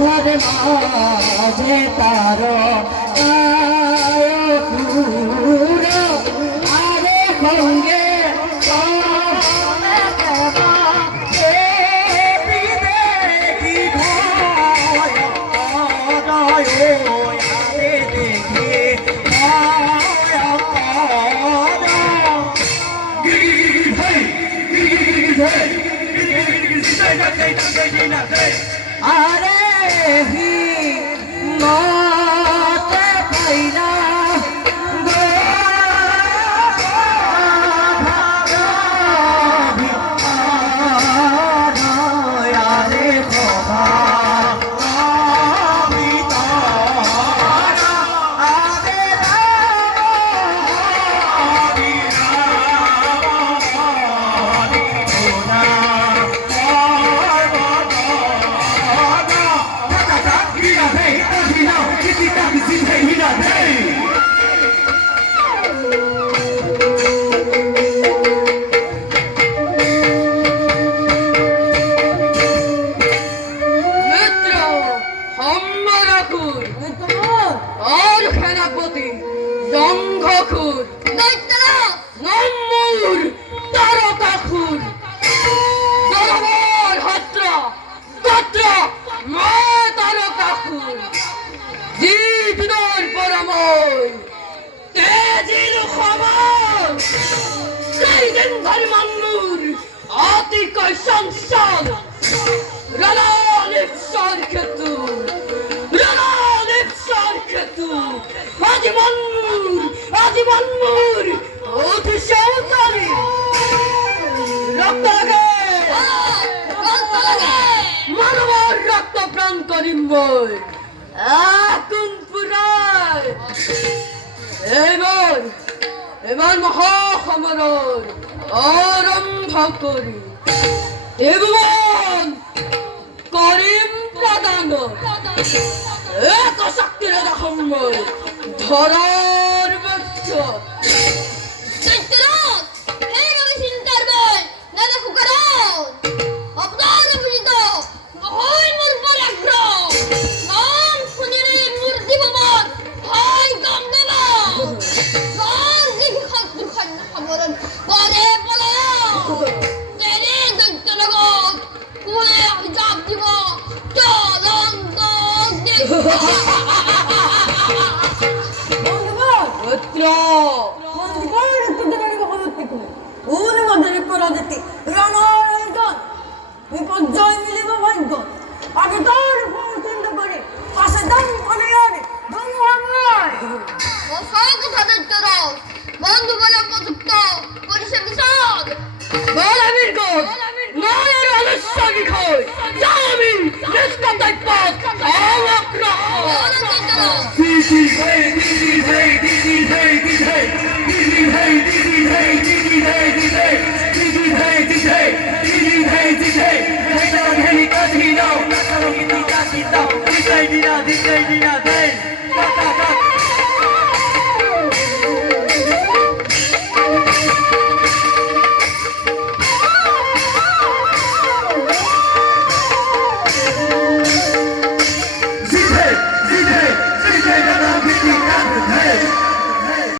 ভরে মাঝে তার আরে সঙ্গে আরে হি মতে পাইনা গো আরে বাবা জঙ্গখুর নম্মুর তারকাখুর জরবর হত্র গোত্র মা তারকাখুর জীবনের পরময় তেজির খবর সেইদিন ধর্মান্নুর অতিকয় সংসার রণালিপসর ক্ষেতু রণালিপসর ক্ষেতু আজীবনমুর অতিশয়তারি রক্ত লাগে মানবর রক্ত প্রাণ করিম্বই এখন পুরার এবার মহাসমরণ আরম্ভ করি এবং করিম প্রদান এক শক্তির রকম্বই ধরার বচ্চ বিপর্যয় মিলিব ভাগ্য আগে তোর চিন্তা করি পাশে দাম করে বন্ধু বলে উপযুক্ত পরিষদ বিষদ বলামির গোদ নয়ের অলস্য বিখয় জামি নিষ্কতাই পথ অবক্রহ দিদি ভাই দিদি ভাই দিদি ভাই দিদি ভাই দিদি ভাই দিদি ভাই দিদি ভাই দিদি ভাই দিদি ভাই দিদি ভাই দিদি ভাই দিদি ভাই হেলি কাঠি নাও কাঠি নাও দিদি দিনা দিদি